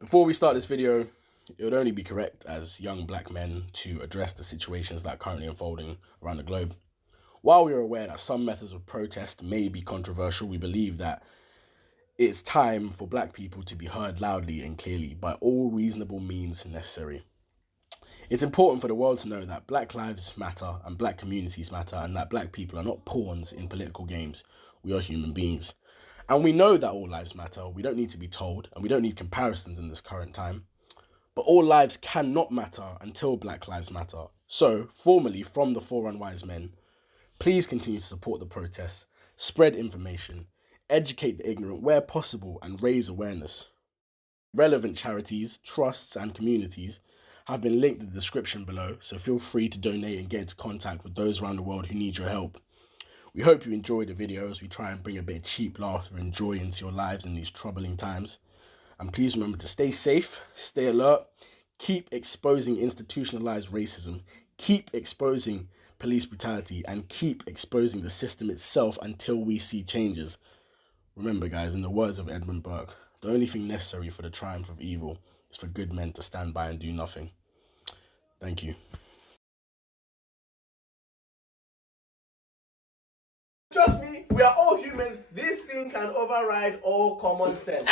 Before we start this video, it would only be correct as young black men to address the situations that are currently unfolding around the globe. While we are aware that some methods of protest may be controversial, we believe that it's time for black people to be heard loudly and clearly by all reasonable means necessary. It's important for the world to know that black lives matter and black communities matter, and that black people are not pawns in political games. We are human beings. And we know that all lives matter. We don't need to be told, and we don't need comparisons in this current time. But all lives cannot matter until black lives matter. So, formally from the 4 UnWise Men, please continue to support the protests, spread information, educate the ignorant where possible, and raise awareness. Relevant charities, trusts, and communities have been linked in the description below, so feel free to donate and get into contact with those around the world who need your help. We hope you enjoy the video as we try and bring a bit of cheap laughter and joy into your lives in these troubling times. And please remember to stay safe, stay alert, keep exposing institutionalized racism, keep exposing police brutality, and keep exposing the system itself until we see changes. Remember, guys, in the words of Edmund Burke, the only thing necessary for the triumph of evil is for good men to stand by and do nothing. Thank you. Trust me, we are all humans. This thing can override all common sense.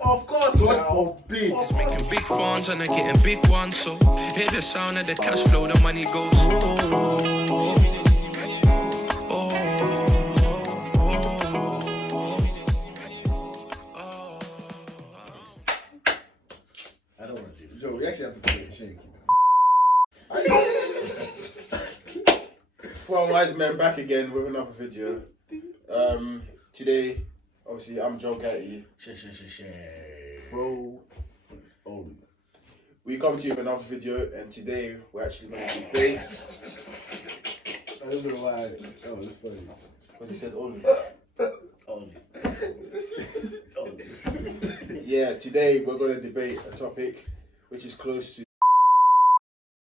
Of course, God forbid. Just making big funds and they're getting big ones. So hear the sound of the cash flow, the money goes. I don't want to do this. So we actually have to put it in shake. 4 UnWise Men back again with another video. Today, obviously, I'm Joe Gati. We come to you with another video, and today we're actually going to debate. I don't know why. Oh, it's funny. Because he said only. Only. Yeah, today we're going to debate a topic which is close to.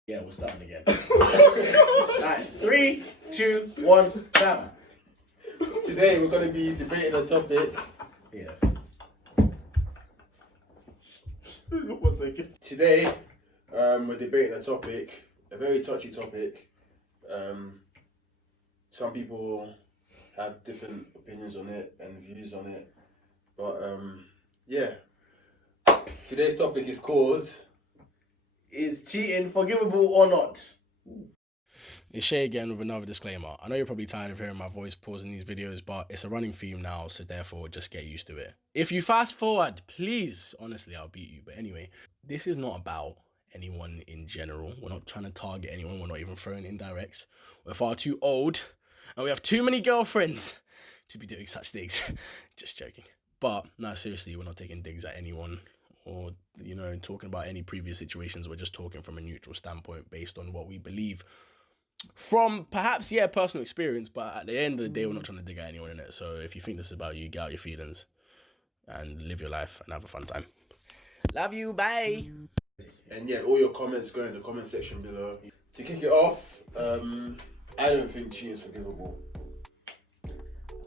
Yeah, we're starting again. Alright, 3, 2, 1, time. Today we're going to be debating a topic. Yes. 1 second. Today, we're debating a topic, a very touchy topic. Some people have different opinions on it and views on it. But, yeah. Today's topic is called... Is cheating forgivable or not? It's Shay again with another disclaimer. I know you're probably tired of hearing my voice pausing these videos, but it's a running theme now, so therefore just get used to it. If you fast forward, please, honestly, I'll beat you. But anyway, this is not about anyone in general. We're not trying to target anyone. We're not even throwing indirects. We're far too old, and we have too many girlfriends to be doing such things. Just joking. But, no, seriously, we're not taking digs at anyone or, you know, talking about any previous situations. We're just talking from a neutral standpoint based on what we believe from perhaps, yeah, personal experience, but at the end of the day, we're not trying to dig at anyone in it. So if you think this is about you, get out your feelings and live your life and have a fun time. Love you, bye. And yeah, all your comments go in the comment section below. To kick it off, I don't think cheating is forgivable.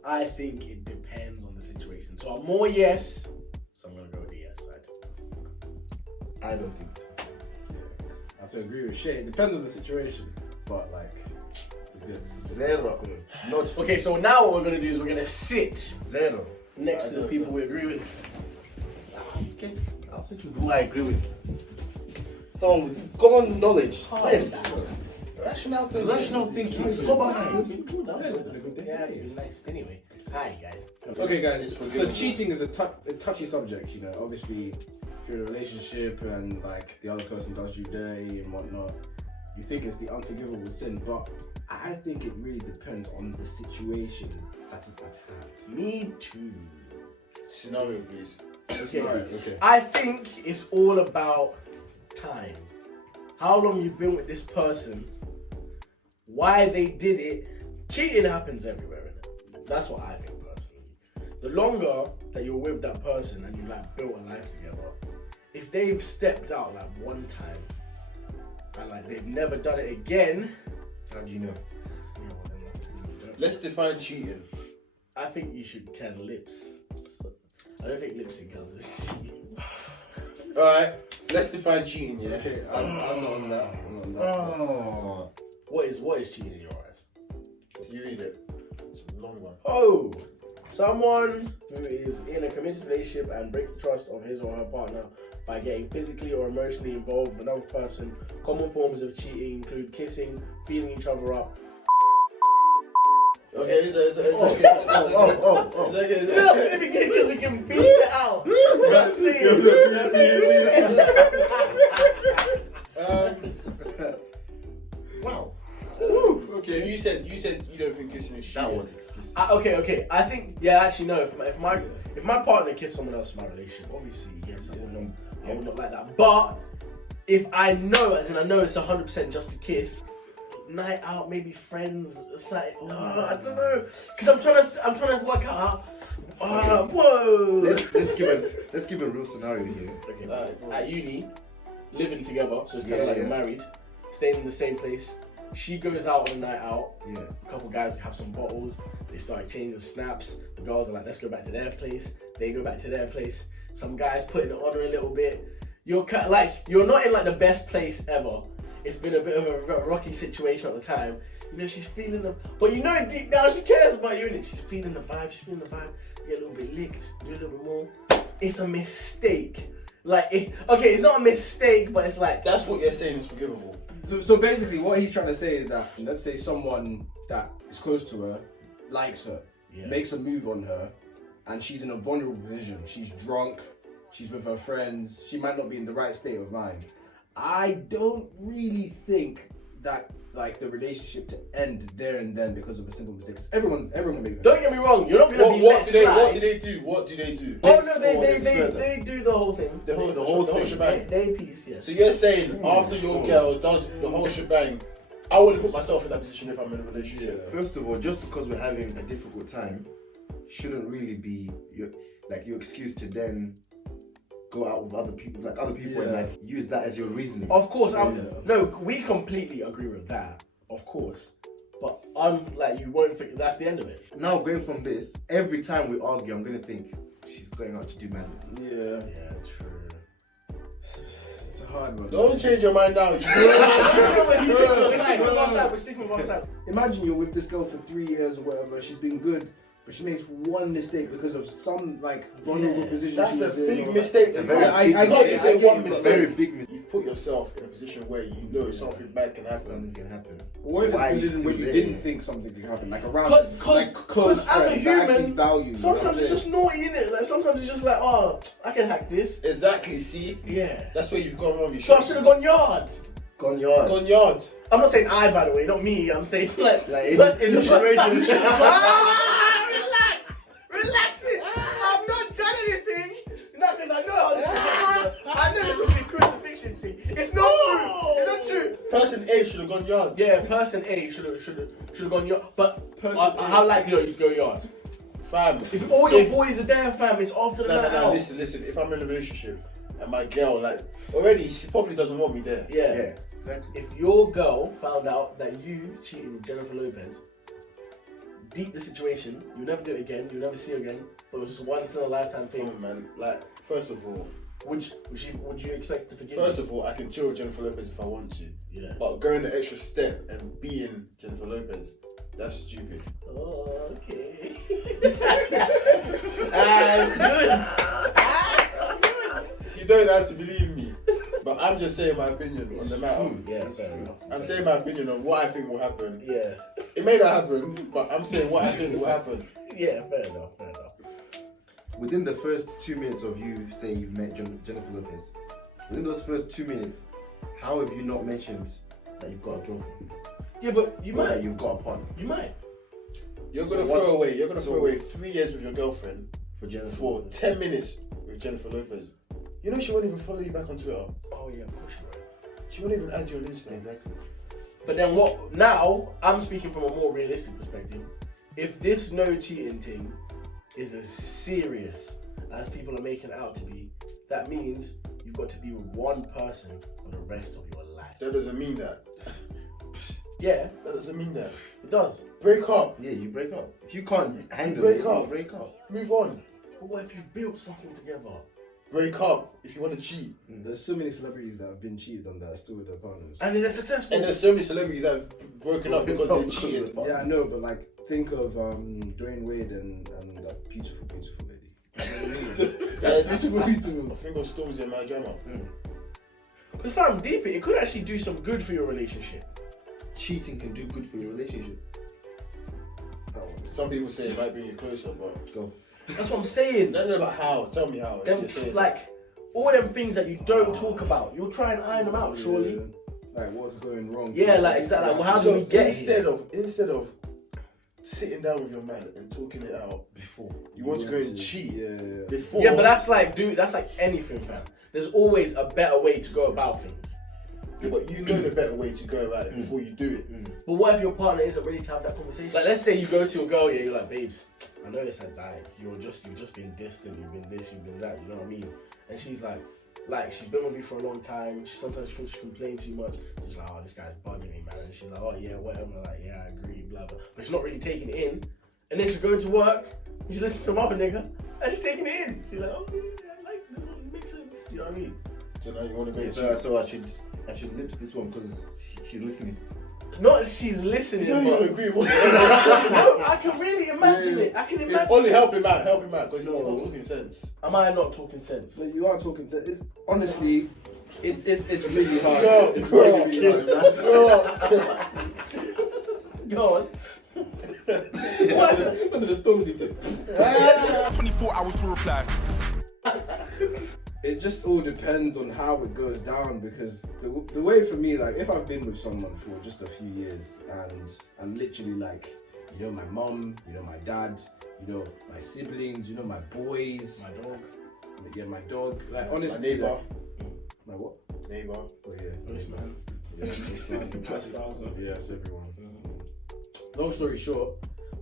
I think it depends on the situation. So I'm more yes, so I'm going to go with the yes side. I don't think so. I have to agree with Shay. It depends on the situation, but like, it's a good Zero. Not Okay, so now what we're going to do is we're going to sit zero. next to the people we agree with. Okay, I'll sit with who I agree with. Someone with common knowledge, sense, rational thinking, sober mind. Yeah, it's nice. Anyway, hi guys. Okay, guys. So cheating is a touchy subject. You know, obviously, if you're in a relationship and like the other person does you dirty and whatnot, you think it's the unforgivable sin. But I think it really depends on the situation that is at hand. Me too. Scenario, please. Okay. Okay. I think it's all about time. How long you've been with this person, why they did it. Cheating happens everywhere, innit? That's what I think personally. The longer that you're with that person and you like built a life together, if they've stepped out like one time and like they've never done it again, How do you know? yeah, well, then that's the thing you don't. Let's define cheating. I think you should can lips. I don't think lip sync counts as cheating. Alright, let's define cheating, yeah? Okay, I'm not on that. I'm not on that. Oh. What is cheating in your eyes? You read it. It's a long one. Oh, someone who is in a committed relationship and breaks the trust of his or her partner by getting physically or emotionally involved with another person. Common forms of cheating include kissing, feeling each other up. Okay, it's okay. Because we can beat it out. That's Wow. Okay, you said you don't think kissing is shit. That was explicit. Okay. I think actually no. If my partner kissed someone else in my relationship, obviously yes, I would not like that. But if I know, as in I know it's 100% just a kiss, night out, maybe friends, I don't know, because I'm trying to work out. Whoa. Let's give a real scenario here. Okay. At uni, living together, so it's kind of like married, staying in the same place. She goes out on a night out. Yeah. A couple guys have some bottles. They start exchanging snaps. The girls are like, let's go back to their place. They go back to their place. Some guys putting it on her a little bit. You're not in like the best place ever. It's been a bit of a rocky situation at the time. You know, she's feeling the, but you know deep down she cares about you, innit? She's feeling the vibe. You get a little bit licked, do a little bit more. It's a mistake. It's not a mistake, but it's like, that's what you're saying is forgivable. So basically, what he's trying to say is that, let's say someone that is close to her likes her, makes a move on her, and she's in a vulnerable position. She's drunk, she's with her friends, she might not be in the right state of mind. I don't really think that the relationship to end there and then because of a simple mistake. Everyone can make it. Don't get me wrong, you're not gonna be What do they do? Oh no, they do the whole thing. The whole shebang. They piece, yeah. So you're saying after your girl does the whole shebang, I wouldn't put myself in that position if I'm in a relationship. First of all, just because we're having a difficult time, shouldn't really be your excuse to then go out with other people and use that as your reasoning. Of course, no, we completely agree with that. Of course, but you won't think that's the end of it. Now going from this, every time we argue, I'm gonna think she's going out to do madness. Yeah, true. It's a hard one. Don't change your mind now. We're sticking with our side. Imagine you're with this girl for 3 years or whatever. She's been good, but she makes one mistake because of some vulnerable position. That's she a was big in, mistake. I get it. It's a very big mistake. You put yourself in a position where you know something bad can happen. What if it's a position where you didn't think something could happen, around? Because as a human, value, sometimes it's just naughty, innit? Sometimes it's just I can hack this. Exactly. See. Yeah. That's where you've gone wrong. So I should have gone yard. Gone yard. I'm not saying I, by the way, not me. I'm saying in the situation. Relax it. I've not done anything. No, because I know how this is. I know this will be a crucifixion thing. It's not true. It's not true. Person A should have gone yard. Yeah, person A should have gone yard. But how likely are you to go yard? Fam. If all your boys are there, fam, it's after the night out. Listen. If I'm in a relationship and my girl, already, she probably doesn't want me there. Yeah. Exactly. If your girl found out that you cheated with Jennifer Lopez, deep the situation, you'll never do it again, you'll never see her again, but it was just once in a lifetime thing. Oh man, first of all, would you expect to forgive? First of all, I can chill with Jennifer Lopez if I want to. Yeah. But going the extra step and being Jennifer Lopez, that's stupid. Oh, okay. That's good. You don't have to believe me, but I'm just saying my opinion on the matter. Yeah, fair enough. I'm saying my opinion on what I think will happen. Yeah. It may not happen, but I'm saying what I think will happen. Yeah, fair enough. Within the first 2 minutes of you saying you've met Jennifer Lopez, within those first 2 minutes, how have you not mentioned that you've got a girlfriend? Yeah, but you might. That you've got a partner. You might. You're gonna throw away 3 years with your girlfriend for 10 minutes with Jennifer Lopez. You know she won't even follow you back on Twitter. Oh yeah, of course she won't. She won't even add you on Instagram. Exactly. But then what? Now I'm speaking from a more realistic perspective. If this no cheating thing is as serious as people are making it out to be, that means you've got to be with one person for the rest of your life. That doesn't mean that. Yeah. That doesn't mean that. It does. Break up. Yeah, you break up. If you can't handle break it, up. break up. Move on. But what if you've built something together? break up if you want to cheat. There's so many celebrities that have been cheated on that are still with their partners. And they're successful. And there's so many celebrities that have broken up because they cheated. Yeah, I know, but like, think of Dwayne Wade and that beautiful lady. Yeah, beautiful. I think of Storms in my drama. Because fam, deep it could actually do some good for your relationship. Cheating can do good for your relationship. Some people say it might bring you closer, but Go. That's what I'm saying. don't know about how. Tell me how. Them, like, all them things that you don't talk about, you'll try and iron them out, surely. Like, what's going wrong? Yeah, like, exactly. Like, well, how do we get here? Instead of sitting down with your man and talking it out before, you want to go and cheat. Before. Yeah, but that's like anything, fam. There's always a better way to go about things. Yeah, but you know the better way to go about it before you do it. But what if your partner isn't ready to have that conversation? Like, let's say you go to your girl, you're like, babes, I know this had died. You've just been distant. You've been this. You've been that. You know what I mean? And she's like, she's been with you for a long time. Sometimes she thinks she complains too much. She's like, oh, this guy's bugging me, man. And she's like, oh yeah, whatever. Like, yeah, I agree, blah blah. But she's not really taking it in. And then she's going to work. And she listens to some other nigga, and she's taking it in. She's like, oh yeah, I like this one. It makes sense. You know what I mean? So now you want to go. So I should lips this one because she's listening. Not she's listening. You don't but even agree with what no, I can really imagine it. I can imagine. It's only help him out, because you're not talking sense. Am I not talking sense? So you are talking to. It's honestly, it's really hard. Yo, it's really hard, man. Go on. What? Under the storms you took. 24 hours to reply. It just all depends on how it goes down, because the way for me, like, if I've been with someone for just a few years and I'm literally like, you know, my mom, you know, my dad, you know, my siblings, you know, my boys, My dog. yeah, my dog, like, honestly, My neighbour. like, my what? Neighbour. Oh yeah, Postman. yeah, Postman. yes, everyone. Long story short,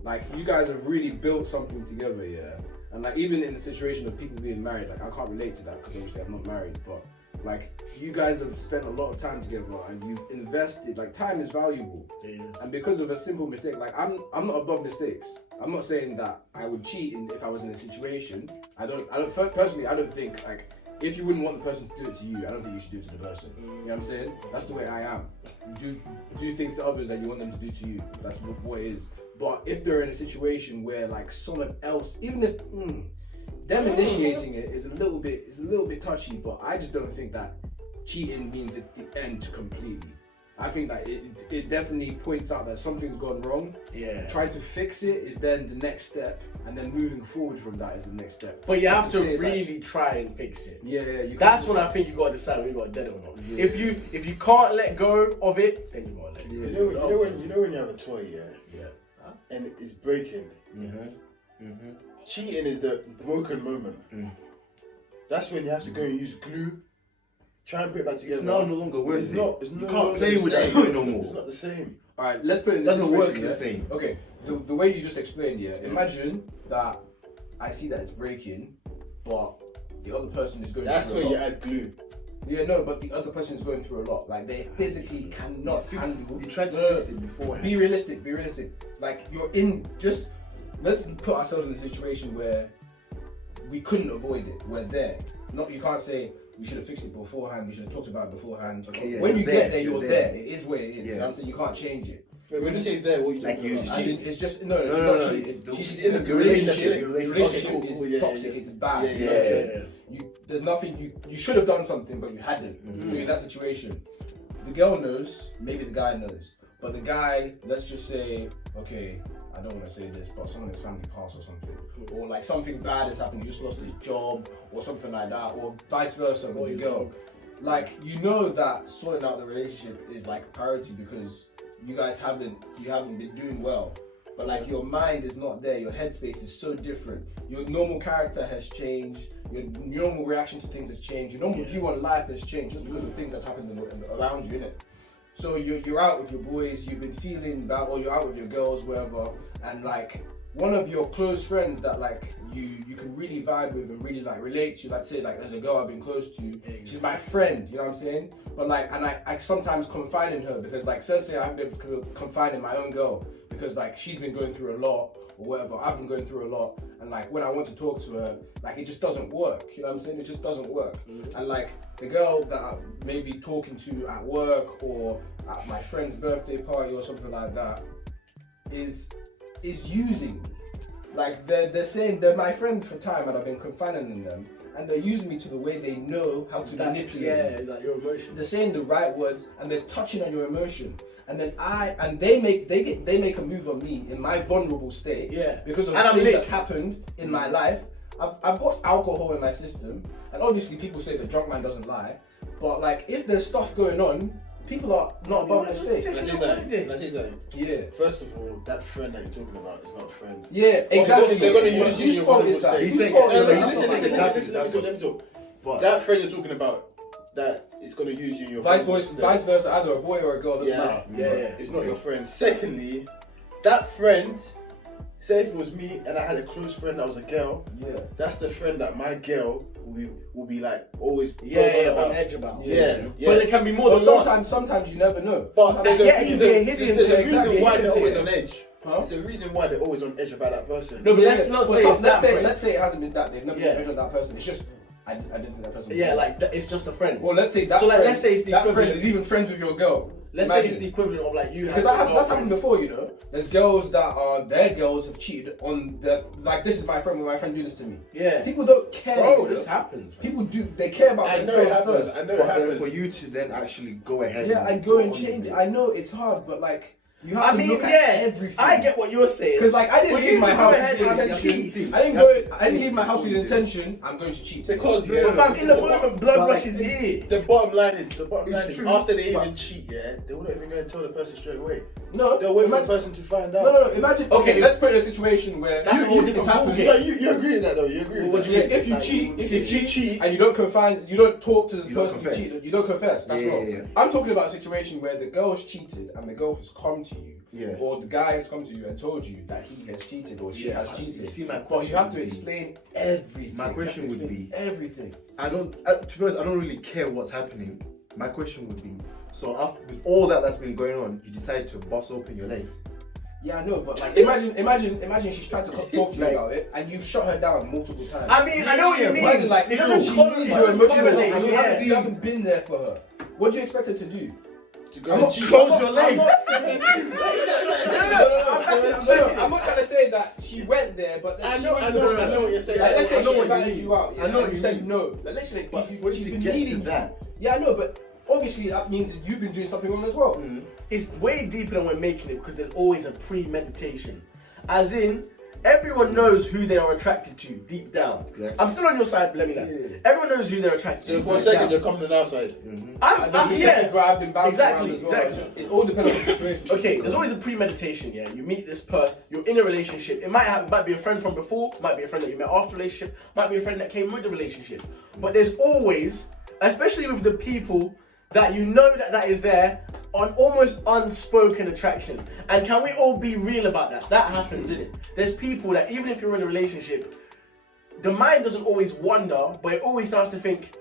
like, you guys have really built something together, yeah. And like, even in the situation of people being married, like, I can't relate to that because obviously I'm not married, but like, you guys have spent a lot of time together and you've invested, like, time is valuable. And because of a simple mistake, like, I'm not above mistakes. I'm not saying that I would cheat if I was in a situation. I don't personally, I don't think, like, if you wouldn't want the person to do it to you, I don't think you should do it to the person. You know what I'm saying? That's the way I am. You do things to others that you want them to do to you. That's what it is. But if they're in a situation where, like, someone else, even if them initiating it is a little bit touchy, but I just don't think that cheating means it's the end completely. I think that it definitely points out that something's gone wrong. Yeah. Try to fix it is then the next step, and then moving forward from that is the next step. But you have to say, really try and fix it. Yeah. That's when I think you gotta decide whether you got dead or not. Yeah. If you can't let go of it, then you gotta let go. Yeah. You know when you have a toy, and it's breaking. Cheating is the broken moment. That's when you have to go and use glue, try and put it back together. It's now no longer worth it. It's You can't play with that toy no more. It's not the same. All right, let's put it in It this doesn't work situation, the same. Okay, the way you just explained, imagine that I see that it's breaking, but the other person is going That's through a when you lot. add glue. Yeah, no, but the other person is going through a lot. Like, they physically cannot handle. You tried to fix it beforehand. Be realistic. Like, let's put ourselves in a situation where we couldn't avoid it. We're there. You can't say we should have fixed it beforehand, we should have talked about it beforehand. Okay, yeah, when you you're get there, there, you're you're there. there. It is what it is. Yeah. You know what I'm saying? You can't change it. Wait, when you say there, what you Like, talking you about? cheat. It's just, she's no, not no. cheating. The- She's in a your relationship. relationship, The relationship cool, is cool, yeah, toxic. yeah. It's bad. Yeah, you know what I'm yeah, saying? There's nothing you should have done something, but you hadn't. So in that situation, the girl knows, maybe the guy knows, but the guy, let's just say, okay, I don't want to say this, but someone in his family passed or something, or like something bad has happened, he just lost his job or something like that, or vice versa with the girl. Like, you know that sorting out the relationship is like priority because you haven't been doing well. But like, your mind is not there, your headspace is so different. Your normal character has changed, your normal reaction to things has changed, your normal view on life has changed just because of things that's happened around you, innit? So you're out with your boys, you've been feeling bad, or you're out with your girls, whatever, and like, one of your close friends that like you can really vibe with and really like relate to, let's say like as a girl I've been close to, she's my friend, you know what I'm saying? But like, and I sometimes confide in her because like, say I haven't been able to confide in my own girl, because like she's been going through a lot or whatever, I've been going through a lot, and like when I want to talk to her, like it just doesn't work. You know what I'm saying? It just doesn't work. And like the girl that I may be talking to at work or at my friend's birthday party or something like that is using me. Like they're saying they're my friends for time and I've been confiding in them, and they're using me to the way they know how to manipulate me. Like your emotions. They're saying the right words and they're touching on your emotion, and then they make a move on me in my vulnerable state. Yeah. Because of And I'm things that's mixed. happened in my life. I've got alcohol in my system, and obviously people say the drunk man doesn't lie, but like if there's stuff going on, people are not above mistake. Let's say something. Yeah. First of all, that friend that you're talking about is not a friend. Yeah, exactly. They're gonna use Whose your fault vulnerable is that? state. Whose saying- fault no, is no, that? listen, Let me talk. But That friend you're talking about, that is gonna use you in your Vice vulnerable versa, state. either a boy or a girl, doesn't Yeah. matter. Yeah. It's not your friend. Secondly, that friend, say if it was me and I had a close friend that was a girl, Yeah. that's the friend that my girl will be like always Yeah, going on on about. edge about. Yeah. But it can be more But than one. sometimes you never know. But there's Yeah, a you reason, get hidden there's a to exactly reason why hidden they're to always it. on edge. Huh? There's a reason why they're always on edge about that person. No, but let's not say it's that friend. let's say it hasn't been that. They've never Yeah. been on that person. It's just I didn't think that person. Was Yeah, good. like it's just a friend. Well, let's say that. So, like, friend, let's say it's the that friend equivalent. is even friends with your girl. Let's say it's Imagine. the equivalent of like you Because have that's happened before, you know. There's girls that are their girls have cheated on the like. This is my friend. When my friend do this to me, Yeah. people don't care. Bro, you know? this happens. People do. They care about I know it themselves happens. first. I know it but then happens. for you to then actually go ahead. Yeah, and go and on change with it. I know it's hard, but like you have I to mean, look yeah, at everything. I get what you're saying. Because like I didn't Well, leave you my can go house ahead with and the intention. cheat. I didn't leave my house with the intention. I'm going to cheat. Because But fam, in the moment, blood rush is here. the bottom line is It's true, after they but- even cheat, yeah, they wouldn't even go and tell the person straight away. No, They'll wait for the imagine, person to find out. no. Imagine. Okay, Okay, let's put in a situation where That's a whole different it's happening. ballgame. No, you agree with that though. You agree with Yeah, that. if you cheat and you don't confide, you don't talk to the You don't person you confess. cheated, you don't confess. That's Yeah, wrong. yeah, yeah. I'm talking about a situation where the girl's cheated and the girl has come to you, Yeah. or the guy has come to you and told you that he has cheated or she has cheated. You see, my But question you have to would be- explain everything. My question You have to would explain be- everything. To be honest, I don't really care what's happening. My question would be, so with all that's been going on, you decide to bust open your legs. Yeah, I know, but like, imagine she's trying to talk to you about it, and you've shut her down multiple times. I mean, I know what you mean. Imagine, like, it no, doesn't she correlate. needs your emotional, correlate, and yeah. you haven't been there for her. What do you expect her to do? To go I'm and not- cheat. Close your legs. I'm not trying to say that she went there, but I she know wasn't what going. you're saying. Like, let's say I know she what you invited mean. you out. Yeah, I know and what you you said mean. no. Like, literally, But she's to been get needing to that, Yeah, I know, but obviously that means that you've been doing something wrong as well. It's way deeper than we're making it because there's always a premeditation. As in, everyone knows who they are attracted to deep down. Exactly. I'm still on your side, but let me know. Yeah. Everyone knows who they're attracted So to. for a deep second, down. you're coming on the outside. Yeah, where I've been bouncing Exactly, around as well. exactly. It's just, it all depends on the situation. Okay, there's always a premeditation, yeah. You meet this person, you're in a relationship. It might be a friend from before, might be a friend that you met after the relationship, might be a friend that came with the relationship. But there's always, especially with the people that you know that is there, an almost unspoken attraction. And can we all be real about that? That happens, isn't it? There's people that even if you're in a relationship, the mind doesn't always wonder, but it always starts to think,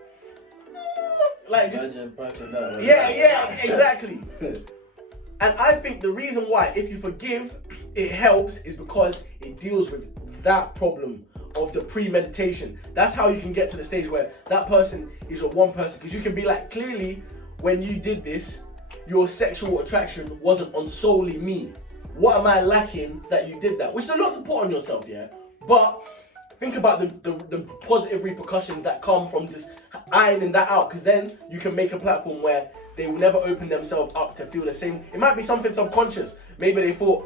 like, yeah, exactly. And I think the reason why, if you forgive, it helps is because it deals with that problem of the premeditation. That's how you can get to the stage where that person is your one person. Because you can be like, clearly, when you did this, your sexual attraction wasn't on solely me. What am I lacking that you did that? Which is a lot to put on yourself, yeah? But think about the positive repercussions that come from just ironing that out, because then you can make a platform where they will never open themselves up to feel the same. It might be something subconscious. Maybe they thought,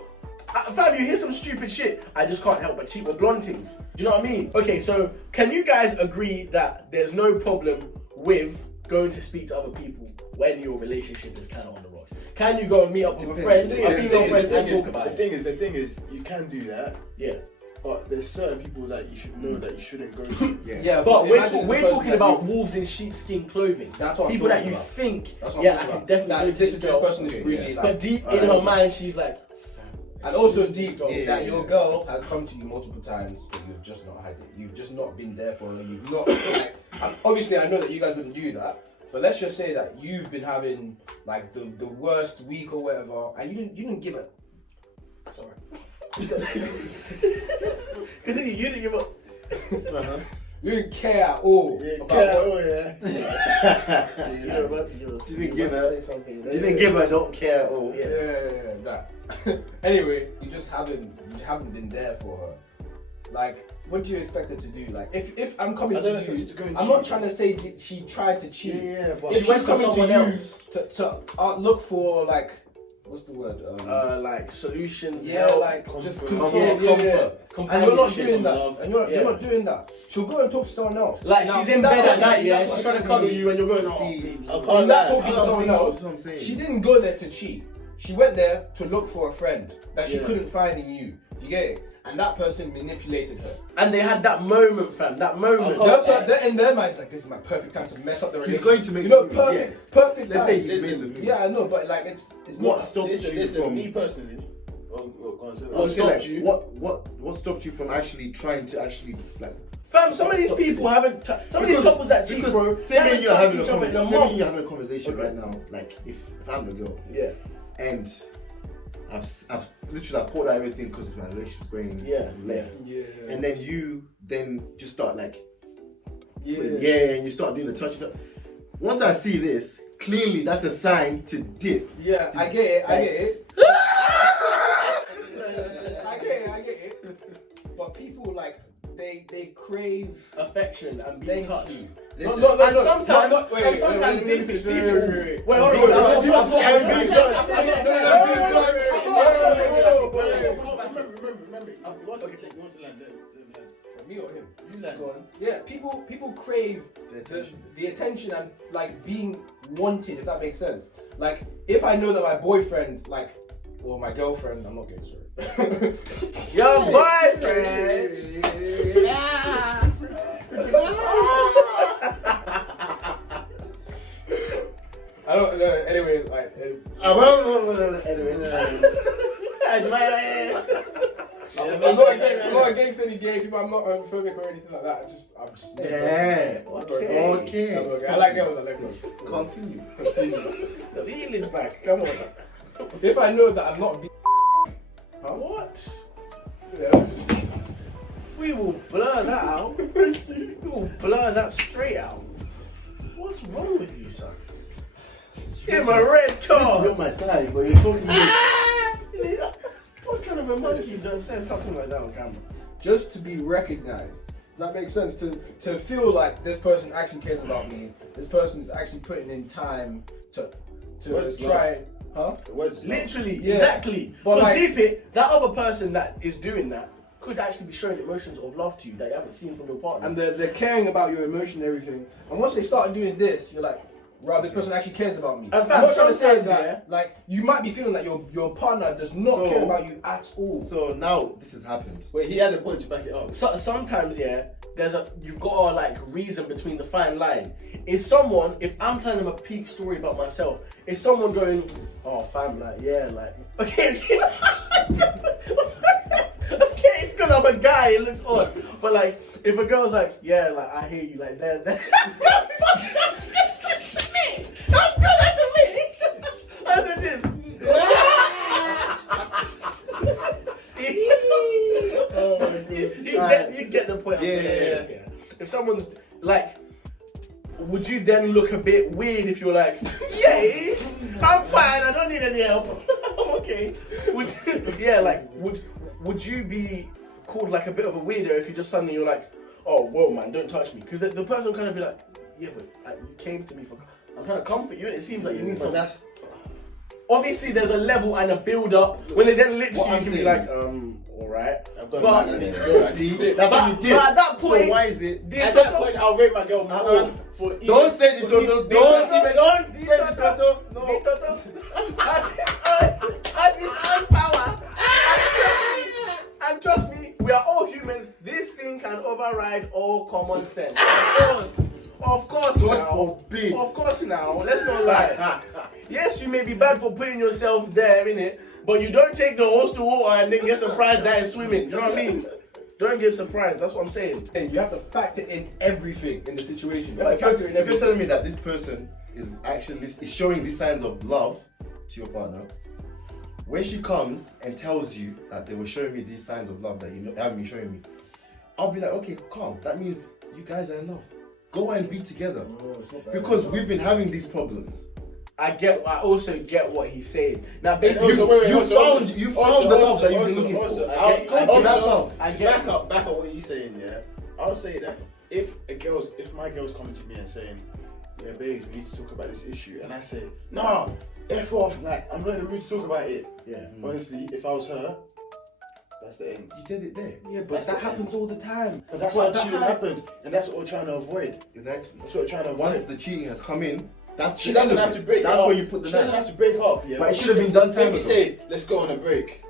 fam, you hear some stupid shit, I just can't help but cheat with blonde things. Do you know what I mean? Okay, so can you guys agree that there's no problem with going to speak to other people when your relationship is kind of on the rocks? Can you go and meet up with a friend, a female friend, and talk about it? The thing is, you can do that, Yeah. but there's certain people that you should know that you shouldn't go to. Yeah, But imagine it's we're a person talking that about you- wolves in sheepskin clothing. That's what I'm people that talking you about. think, That's what yeah, I'm I talking can about. definitely That this girl. person is Okay, really yeah. like, But deep in her mind, she's like, and also deep Yeah, that yeah, your yeah. girl has come to you multiple times, but you've just not had it. You've just not been there for her. You've not like. And obviously, I know that you guys wouldn't do that, but let's just say that you've been having like the worst week or whatever, and you didn't give Sorry. Continue. You didn't give up. You didn't care at all about what. You were about to give us. Didn't you give were about her. to say something. Right? Didn't give a don't care at all. Yeah. Yeah, that. Anyway, you haven't been there for her. Like, what do you expect her to do? Like, if I'm coming to you, I'm not trying to say that she tried to cheat. but If she went she's to coming someone to you else to look for like, what's the word? Like solutions. Yeah, help, like just comfort. comfort. And you're not doing that. love. And you're not doing that. She'll go and talk to someone else. Like Now, she's in that's bed at what- night, yeah. that's She's what trying to cuddle you, and you're going, oh, See, please. I'm not talking to I don't someone think else. that's what I'm saying. She didn't go there to cheat. She went there to look for a friend that she Yeah. couldn't find in you. You get it? And that person manipulated her. And they had that moment, fam. That moment. They're in their mind, like, this is my perfect time to mess up the He's relationship. going to make you know, the move, perfect Let's time. say he's made the move. Yeah, I know, but like it's What not. stopped you from? me personally. What stopped you? What stopped you from actually trying to actually like? Fam, some of these people haven't. Some of these couples that cheat, bro. Say me and you are having a in a conversation. Say me and month. you are having a conversation right now. Like if I'm the girl Yeah. and I've literally called out everything because my relationship's going left. Yeah. And then you just start like Yeah. and you start doing the touch. Once I see this, clearly that's a sign to dip. Yeah, I get it. I get it. I get it. But people like they crave Affection and being thank touched. you. Listen, No, and sometimes, wait, sometimes wait, deep wait, is wait, deep. wait, wait, wait. Wait, I'm being touched. Me or him? You like Go on. Yeah, people crave the attention and like being wanted, if that makes sense. Like if I know that my boyfriend, like, or my girlfriend, I'm not gay, sorry. Your boyfriend. I don't know. Anyway, like, I'm not against any gay people. I'm not homophobic or anything like that. I'm just. Yeah. Okay. I like girls. I like girls. Continue. Reel it back. Come on. If I know that I'm not being, What? yeah, We will blur that out. We will blur that straight out. What's wrong with you, son? Give him a red It's on card. my side, but you're talking. What kind of a monkey just says something like that on camera? just to be recognized. Does that make sense? To feel like this person actually cares about me. This person is actually putting in time to What's try. Huh? Literally, Yeah. exactly. But But like- deep it, that other person that is doing that could actually be showing emotions of love to you that you haven't seen from your partner. And they're caring about your emotion and everything. And once they start doing this, you're like, right, this person actually cares about me. And I'm not trying to say sometimes, that, yeah. like, you might be feeling that your partner does not So- care about you at all. So now this has happened. Wait, he had a point to back it up. So, sometimes, yeah, you've got a like reason between the fine line. Is someone, if I'm telling them a peak story about myself, is someone going, oh fam, like yeah, like okay, okay, it's because I'm a guy, it looks odd, but like if a girl's like, yeah, like I hear you, like there, don't do that to me. I said this. You get the point. Yeah. If someone's like, would you then look a bit weird if you're like, yeah, I'm fine, I don't need any help, I'm okay. Would you be called like a bit of a weirdo if you just suddenly you're like, oh whoa man, don't touch me? Because the person kind of be like, yeah, but you came to me for, I'm trying to comfort you, and it seems like you need some. That's Obviously, there's a level and a build up. When they then lips you, What you I'm can be saying like, all right. I've got But- mad at it. See, that's what you did. But at that point, so why is it? the At that point, I'll rate my girl more for even. Don't say the total. Don't say the total. No. At his own power. And trust me, we are all humans. This thing can override all common sense. Of course God now. forbid. Of course now. Let's not lie. Yes, you may be bad for putting yourself there, innit? But you don't take the horse to water and then get surprised that it's swimming. You know what I mean? Don't get surprised. That's what I'm saying. And you have to factor in everything in the situation. You But have to factor in if you're everything. telling me that this person is actually is showing these signs of love to your partner, when she comes and tells you that they were showing me these signs of love that you haven't been showing me, I'll be like, okay, calm. That means you guys are in love. Go and be together. Because we've been having these problems. I also get what he's saying. Now, basically, You found the love that you've been looking for. Back up what he's saying, yeah. I'll say that if my girl's coming to me and saying, yeah, babes, we need to talk about this issue, and I say, no, F off, like, I'm not in the mood to talk about it. Yeah. Honestly, if I was her, that's the end. You did it there. Yeah, but that happens all the time. But that's how cheating happens, and that's what we're trying to avoid. Exactly. That's what we're trying to avoid. Once the cheating has come in, She doesn't have to break That's up. where you put the She doesn't knife. have to break up. Yeah, But it should have been done time Maybe ago. say, let's go on a break.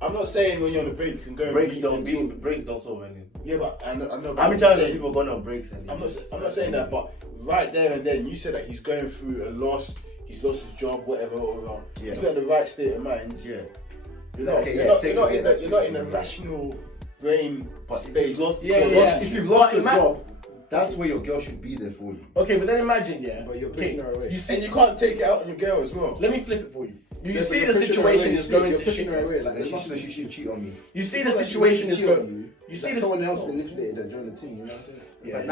I'm not saying when you're on a break you can go and Breaks beat don't and beat. Breaks don't solve anything. Yeah, but I know. How many times have people gone on breaks and I'm not saying that, but right there and then you said that he's going through a loss. He's lost his job, whatever. Yeah. He's got the right state of mind. Yeah. You're not, Okay, you're yeah, not, take you're not, it, in, that's you're not good. in a rational brain But space. if you've lost your job, that's where your girl should be there for you. Okay, but then imagine, yeah. But you're pushing her away. You see, And you can't take it out on your girl as well. let me flip it for you. You Yeah, see but the you're pushing her situation away. is going You're to pushing shit. her away. Like she should cheat on me. You see the situation is going. You You see see the someone else manipulated her during the team. You know what I'm saying? Yeah. But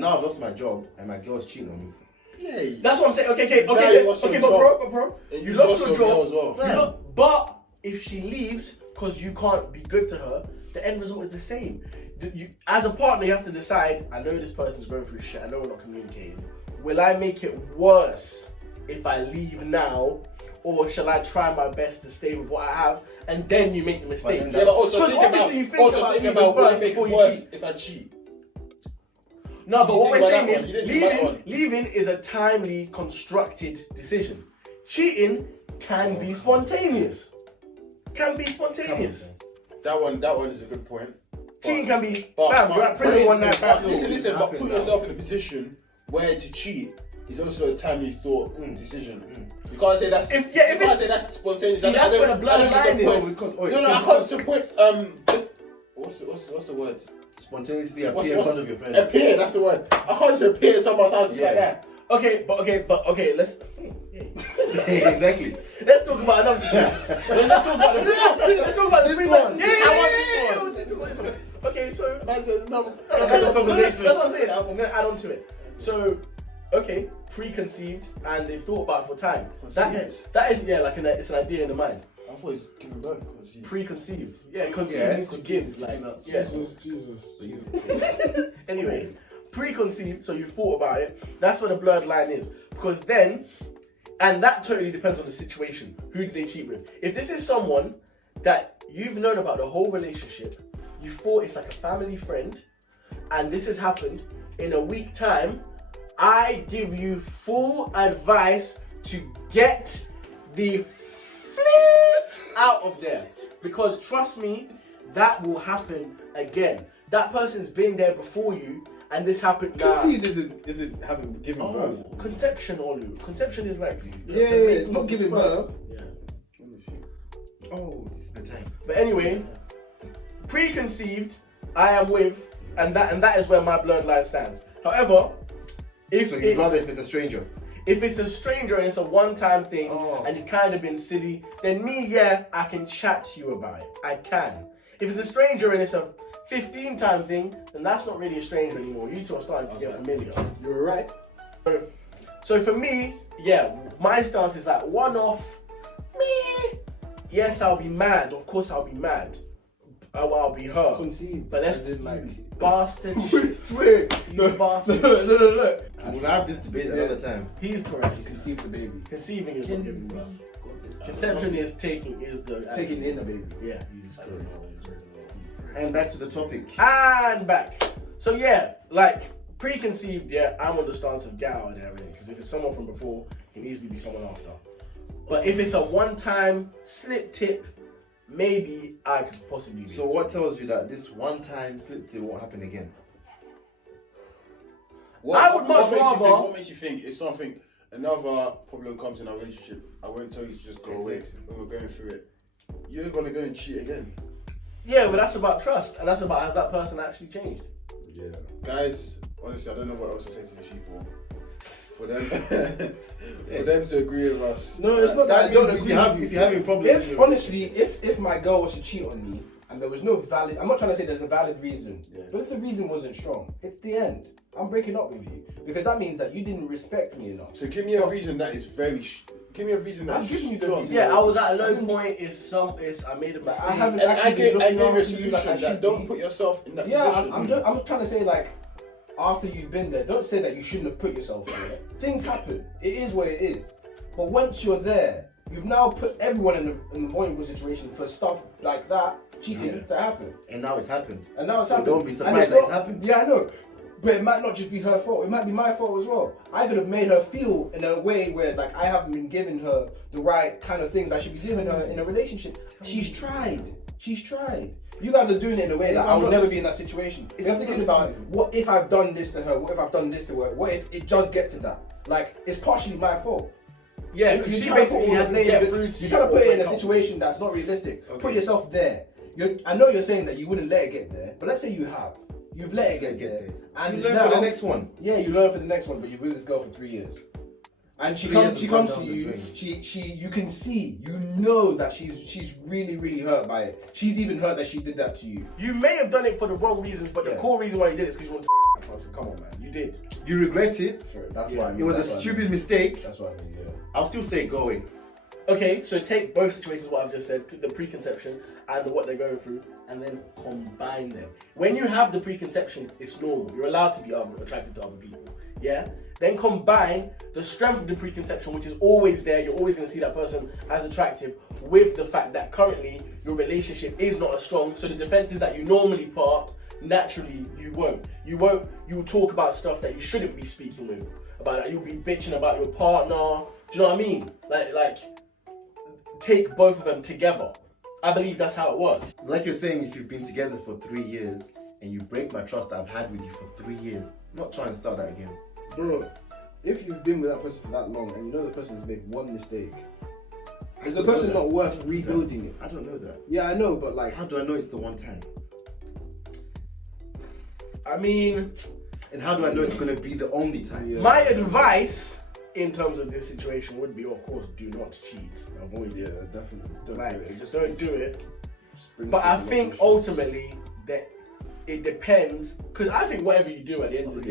now, I've lost my job and my girl's cheating on me. Yeah. That's what I'm saying. Okay, Now you lost your but job. bro, And you lost your girl job. as well. You know, but if she leaves because you can't be good to her, the end result is the same. As a partner, you have to decide, I know this person's going through shit, I know we're not communicating. Will I make it worse if I leave now? Or shall I try my best to stay with what I have? And then you make the mistake. then Yeah, but also Because think obviously you about, think about leaving first before you cheat. if I cheat. No, but You what we're didn't saying like is that one. You didn't like that one. leaving is a timely constructed decision. Cheating can be spontaneous. Can be spontaneous. That one is a good point. Cheating can be, But- bam, but- you're at prison one night, bam. Listen, but put yourself in a position where to cheat is also a timely thought decision. You can't say that's If that's spontaneous. See, that's where the blood line is. I can't support just what's the word? Spontaneously appear in front of your friends. Appear, that's the word. I can't just appear at someone's house just like that. Okay, let's Exactly. let's talk about another situation. Let's talk about this one. I want this one. Okay, so That's another conversation. That's what I'm saying. I'm gonna add on to it. So, okay, preconceived, and they've thought about it for time. That is like it's an idea in the mind. I thought it's giving birth. Preconceived. Yeah, conceived means to give. Like, yeah. Jesus. Anyway, preconceived, so you've thought about it. That's where the blurred line is. Because then, and that totally depends on the situation. Who do they cheat with? If this is someone that you've known about the whole relationship, you thought it's like a family friend, and this has happened in a week time, I give you full advice to get the flip out of there. Because trust me, that will happen again. That person's been there before you, and this happened now. Conceived isn't having given birth. Conception, Olu. Conception is like Not giving birth. Yeah. Let me see. Oh, it's the time. But anyway, preconceived, I am with, and that is where my bloodline stands. However, if So you'd rather if it's a stranger. if it's a stranger and it's a one-time thing, Oh. and you've kind of been silly, then I can chat to you about it. I can. If it's a stranger and it's a 15-time thing, then that's not really a stranger anymore. You two are starting to get familiar. You're right. So for me, my stance is like one-off. Meh. Yes, I'll be mad. Of course, I'll be mad. I'll be hurt. Conceived. But that's as in, like. bastard. Wait. You bastard. No. We'll have this debate another time. He's correct. You conceive the baby. Conceiving is not giving birth. Conception is taking in a baby. Yeah, he's correct. And back to the topic. And back. So like preconceived, I'm on the stance of get out and everything. Because if it's someone from before, it can easily be someone after. But if it's a one-time slip tip, maybe I could possibly be. So what tells you that this one-time slip tip won't happen again? What makes you think if something, another problem comes in our relationship, I won't tell you to just go away when we're going through it. You're going to go and cheat again. Yeah, but that's about trust, and that's about has that person actually changed. Yeah. Guys, honestly, I don't know what else to say to these people. for them to agree with us. No, it's not that I don't means agree. if you're having problems. If my girl was to cheat on me and there was no valid, I'm not trying to say there's a valid reason, but if the reason wasn't strong, it's the end. I'm breaking up with you because that means that you didn't respect me enough. So give me a reason that is give me a reason that I'm giving you the reason. Yeah, I was at a low point. I made a mistake. I haven't And actually I gave been a looking after you solution like I that should don't be. put yourself in that Yeah, position. I'm trying to say like, after you've been there, don't say that you shouldn't have put yourself there. Things happen. It is what it is. But once you're there, you've now put everyone in the vulnerable situation for stuff like that, cheating, to happen. And now it's happened. And now it's So happened. don't be And surprised that it's happened. Yeah, I know. But it might not just be her fault. It might be my fault as well. I could have made her feel in a way where like I haven't been giving her the right kind of things I should be giving her in a relationship. She's tried. You guys are doing it in a way that I would never be in that situation. If you're thinking about what if I've done this to her, what if I've done this to her, what if it does get to that? Like, it's partially my fault. Yeah, because she basically has to get through to you. You're trying to put it in a break up. situation that's not realistic. Okay. Put yourself there. I know you're saying that you wouldn't let it get there, but let's say you have. You've let it get there. And You learn now, for the next one. Yeah, you learn for the next one, but you're with this girl for 3 years. And she 3 comes years to has gone you, down the drain. you can see, you know that she's really, really hurt by it. She's even hurt that she did that to you. You may have done it for the wrong reasons, but the Yeah. core reason why you did it is because you want to person. Come on, man. You did. You regret it. Sure, that's Yeah. why I mean, It was a that's what I stupid mean. mistake. That's what I mean, yeah. I'll still say go away. Okay, so take both situations, what I've just said, the preconception and what they're going through, and then combine them. When you have the preconception, it's normal. You're allowed to be attracted to other people. Yeah? Then combine the strength of the preconception, which is always there. You're always going to see that person as attractive, with the fact that currently your relationship is not as strong. So the defenses that you normally put up, naturally you won't. You will talk about stuff that you shouldn't be speaking with. About that. You'll be bitching about your partner. Do you know what I mean? Like take both of them together. I believe that's how it works. Like you're saying, if you've been together for 3 years and you break my trust that I've had with you for 3 years, I'm not trying to start that again. Bro, if you've been with that person for that long and you know the person has made one mistake, is the person not worth rebuilding it? I don't know that. Yeah, I know, but like, How do I know it's the one time? I mean, And how do I know it's going to be the only time? Yeah. my advice in terms of this situation would be, of course, do not cheat. avoid, yeah, definitely. Don't do it. Like, It just don't do it. brings But you a I lot of think issues. ultimately that it depends, because I think whatever you do at the end of the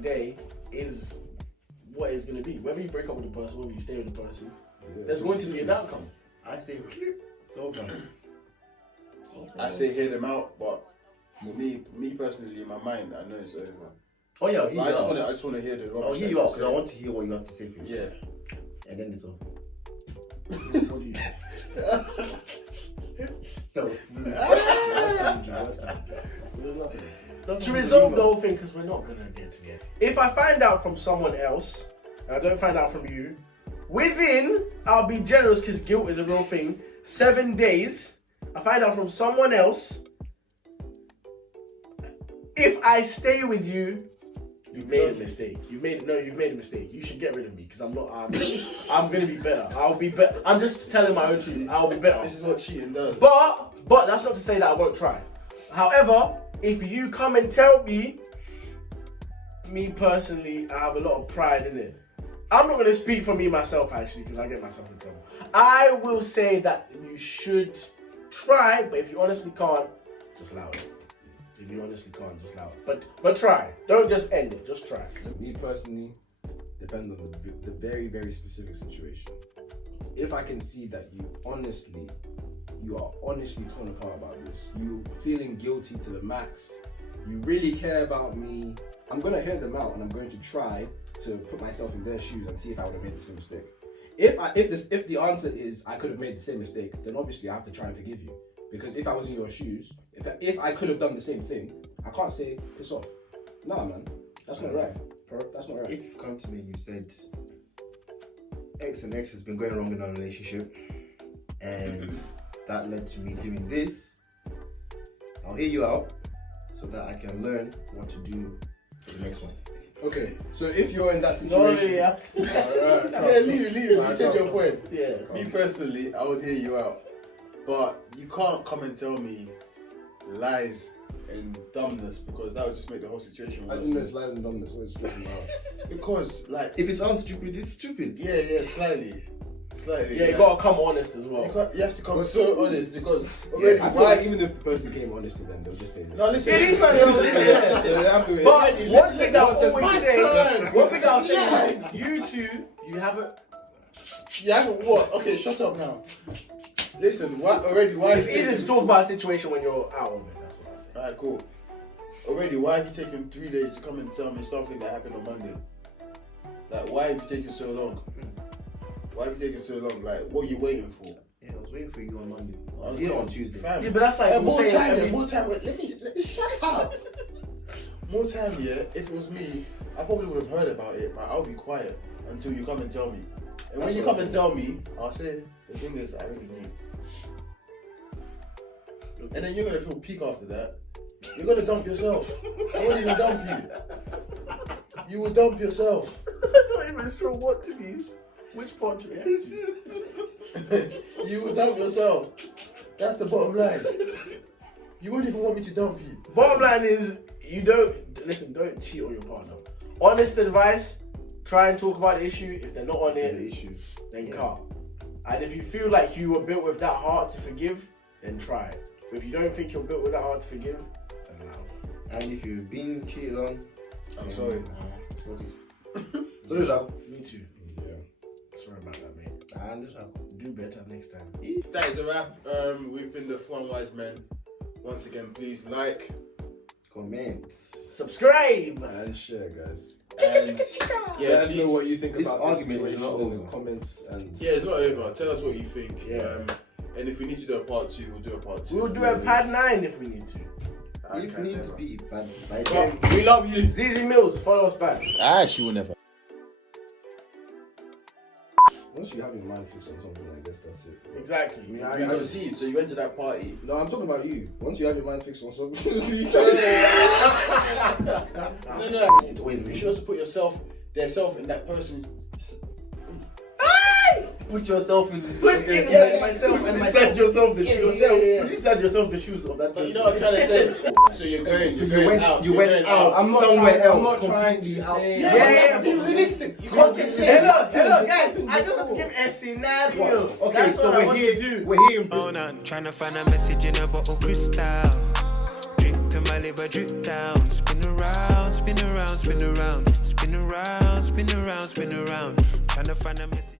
day, is what it's going to be. Whether you break up with the person, whether you stay with the person, Yeah, there's going to be an outcome. I say, it's over. I say hear them out, but for me personally, in my mind, I know it's over. Oh yeah, But I just want to hear the I'll hear you out because I want to hear what you have to say first. Yeah. And then it's over. What do you No. There's nothing. To resolve the whole thing, because we're not going to get to the end. If I find out from someone else, and I don't find out from you, within, I'll be generous because guilt is a real thing, 7 days, I find out from someone else, if I stay with you, you've made a mistake. You've made a mistake. You should get rid of me because I'm going to be better. I'll be better. I'm just telling my own truth. I'll be better. This is what cheating does. But that's not to say that I won't try. However, if you come and tell me personally, I have a lot of pride in it. I'm not going to speak for me myself actually because I get myself in trouble. I will say that you should try, but if you honestly can't, just allow it. If you honestly can't, just allow it. But try. Don't just end it. Just try. Me personally, depends on the very, very specific situation. If I can see that you are honestly torn apart about this, you feeling guilty to the max, you really care about me, I'm gonna hear them out and I'm going to try to put myself in their shoes and see if I would have made the same mistake. If the answer is I could have made the same mistake, then obviously I have to try and forgive you. Because if I was in your shoes, if I could have done the same thing, I can't say piss off. Nah, man, that's not right, bro. That's not right. If you come to me and you said X and X has been going wrong in our relationship and that led to me doing this, I'll hear you out so that I can learn what to do for the next one. Okay, so if you're in that No, situation, yeah. Yeah, leave. You said your point. Yeah. Me personally, I would hear you out. But you can't come and tell me lies in dumbness because that would just make the whole situation I worse. didn't know it's lies and dumbness. What is stripping out? Because, like, If it sounds stupid, it's stupid. yeah, slightly. Yeah, you gotta come honest as well. You have to come so honest because already, I feel like even if the person came honest to them, they'll just say this. No, listen. It is what it is. Listen. So they have to- But one thing that Listen, always my say, turn. one thing I'll say is, you two, you haven't. You haven't what? Okay, shut up now. Listen, why It's have easy you to talk about a situation when you're out of it. That's what I say. Alright, cool. Already, why have you taken 3 days to come and tell me something that happened on Monday? Like, why have you taken so long? Why have you taken so long? Like, what are you waiting for? Yeah, I was waiting for you on Monday. I I was here on Tuesday. Fam. Yeah, but that's like more saying time, every- more time. Wait, let me shut up. More time, yeah. If it was me, I probably would have heard about it, but I'll be quiet until you come and tell me. And when you come and tell me, I'll say the thing is I already knew. And then you're gonna feel peak after that. You're gonna dump yourself. I won't even dump you. You will dump yourself. I'm not even sure what to do. Which part to react to. You will dump yourself. That's the bottom line. You wouldn't even want me to dump you. Bottom line is, don't cheat on your partner. Honest advice, try and talk about the issue. If they're not on The it, issue. then cut. And if you feel like you were built with that heart to forgive, then try it. But if you don't think you're built with that heart to forgive, then no. And if you've been cheated on, I'm sorry. So there's that. Me too. Yeah. Sorry about that, mate. And there's that. Do better next time. That is a wrap. We've been the UnWise Men. Once again, please like, Comment. Subscribe! And share, guys. and Yeah, let us know what you think This about argument this is not situation in the over. comments and yeah, it's not over. Tell us what you think. Yeah. And if we need to do a part 2, we'll do a part 2. We'll do a pad 9 if we need to. If need to be, but by Well, then. we love you. ZZ Mills, follow us back. She will never. once you have your mind fixed on something, I guess that's it. Exactly. I mean, You I just, conceived, so you went to that party. no, I'm talking about you. Once you have your mind fixed on something, No. It's always You me. should also put yourself in that person. Put yourself in. myself and Inside yourself the shoes. Yeah. Put inside yourself the shoes of that But person. you know what I'm trying to say? So you're going, So you're you going went, out. you you're went going out. I'm not somewhere trying- else. I'm not trying to completely say- out. Yeah, be realistic. You Hello, can't guys. I just want to give a scenario. Okay, That's so what I we're want here. to do. We're here in Oh, Brisbane. no, trying to find a message in a bottle crystal. Drink to my liver, drip down. Spin around, spin around, spin around. Spin around, spin around, spin around. Trying to find a message.